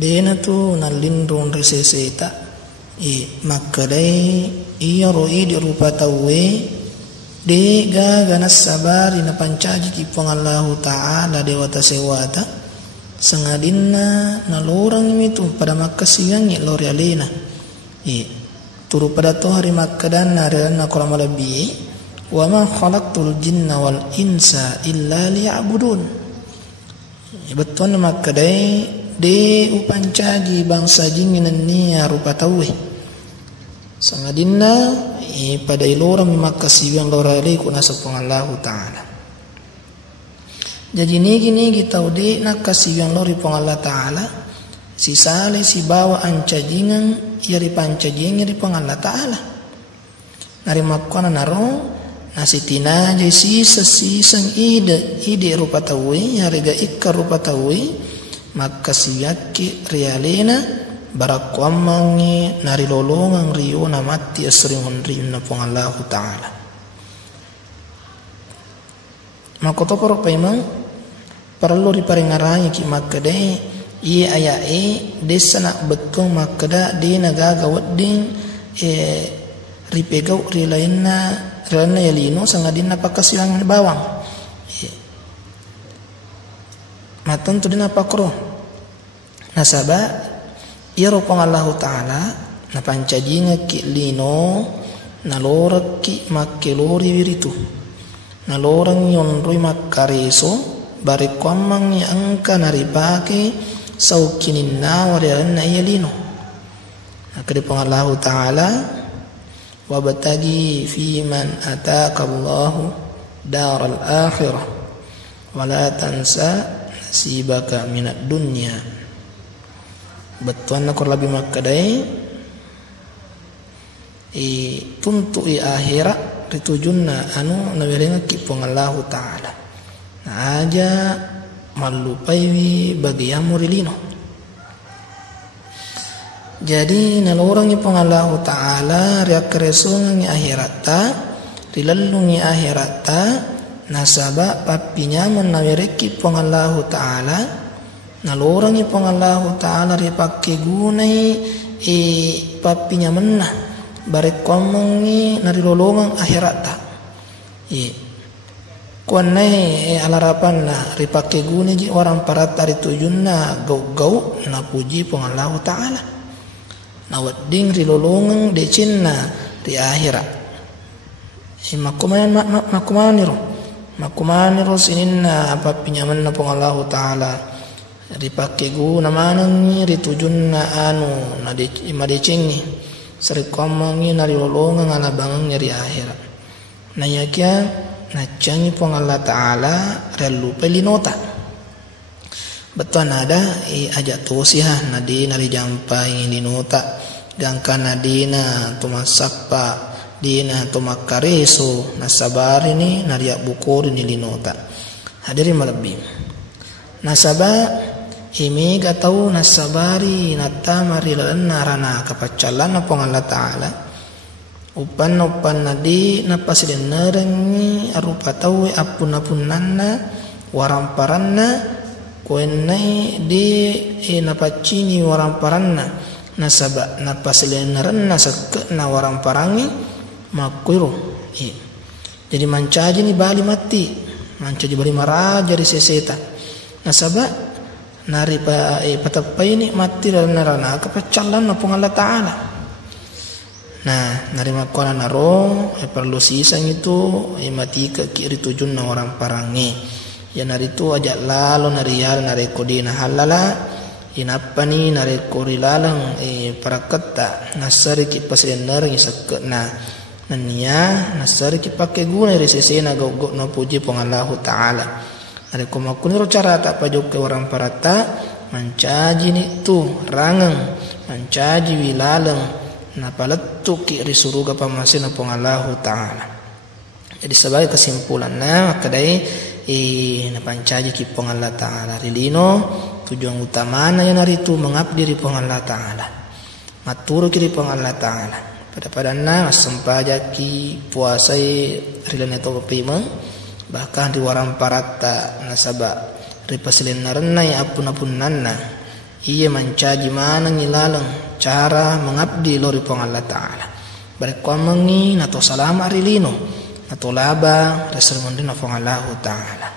dena tu nalindron reseseta makadai iya roi di rupa tawe de gaga nasabari na pancaji ki pangallahu ta'ala dewata sewata sangadinna nalorang itu pada makasiang lori alena turu pada to hari makadan narana kolam lebih wa ma khalaqtul jinna wal insa illa liya'budun betul makadai de upancaji bangsa jinginan niya rupa tawe sangadinna pada ilorang makasiang lori alena kuna sapangallahu ta'ala. Jadi nigi kita udah nak kasih yang lori pong Allah Taala si sale si bawa ancajingan yari pancajingan yari pong Allah Taala nari makona naro nasi tina jadi sisa ide rupa tawi yari ga ikar rupa tawi maka siyaki rialena barakwamangi nari lolongang riyo na mati asringon riyo na pong Allah Taala. Makoto paro paimang perlu riparingaranya ki makadai iya ayae desa nak bekong makada di nagaga wedding ripegau rilainna yalino sangadina pakasilang bawang matan tu dina pakro nasaba iya ropang Allah Ta'ala na pancajinga ki lino nalorak ki makelori wiritu nalorang yon rui makareso bari kwamang angka naripake saukinin nawarian na iyalino nakadipang Allah Ta'ala wabatagi fi man ataka Allahu daral akhirah wala tansa nasibaka minad dunya betuan nakor labi makadai tuntu akhirat ritujunna anu nawirenga kipong Allah Ta'ala na aja malupai bagi yang murilino. Jadi nalorang ipong Allah Ta'ala riak keresungan akhirata rilalungi akhirata nasaba papinya menawireki ipong Allah Ta'ala nalorang ipong Allah Ta'ala ripake gunai papinya menah barek komangi narilolongang akhirata kuanai alarapan na ripake guni ji orang parata ritujun na gau na puji pong Allah Ta'ala na wadding rilolongang decin na di akhirat makumaniro sinin na apa pinyaman na pong Allah Ta'ala ripake guna manang ritujun na anu na imadecing ni sarikwamang na rilolongang alabangang di akhirat na yakya na cangi pong Allah Ta'ala relupa linota betul nada ajak tosiha nadi nari jampa ingin linota gangka nadina tumasapa dina tumakareso nasabari ni nariak bukuri ni linota hadirin malabim nasaba imi gatau nasabari natamari narana kapacalan na pong Allah Ta'ala upan nadi napasidenerengi arupa tawe apun-apunanna waramparanna kuenai di napacini waramparanna nasaba napasidenerenna sakena waramparangi makuiru jadi mancaji ni bali mati mancaji bali maraja di seseta nasaba nari patapai ni mati dan narana kapacalan na pong Allah Ta'ala. Nah, narima kona naro perlu sisang itu mati ke kiri tujun na orang parangi. Ya nari tu ajak lalo nariyal nari kodina halala inapa ni nari korilalang paraketa nasari ki paslener ngi sakena nania nasari ki pake guna resesena gogok no puji pong Allah Ta'ala. Nari komakuni ro cara tak pajuk ke orang parata mancaji ni tu rangang mancaji wilalang napaletu ki risuruga pamasin pong Allah Ta'ala. Jadi sebagai kesimpulannya kadai napancaji ki pong Allah Ta'ala rilino tujuan utamana yang hari itu mengabdi ri pong Allah Ta'ala maturu ki pong Allah Ta'ala pada sempaja ki puasai rilane to pepimeng bahkan di warang parata nasaba ripasilen narnai apun-apunanna ia mencaji mana ngilalang cara mengabdi lori pong Allah Ta'ala. Berkuamangi nato salam arilino nato laba resermondina pong Allah Ta'ala.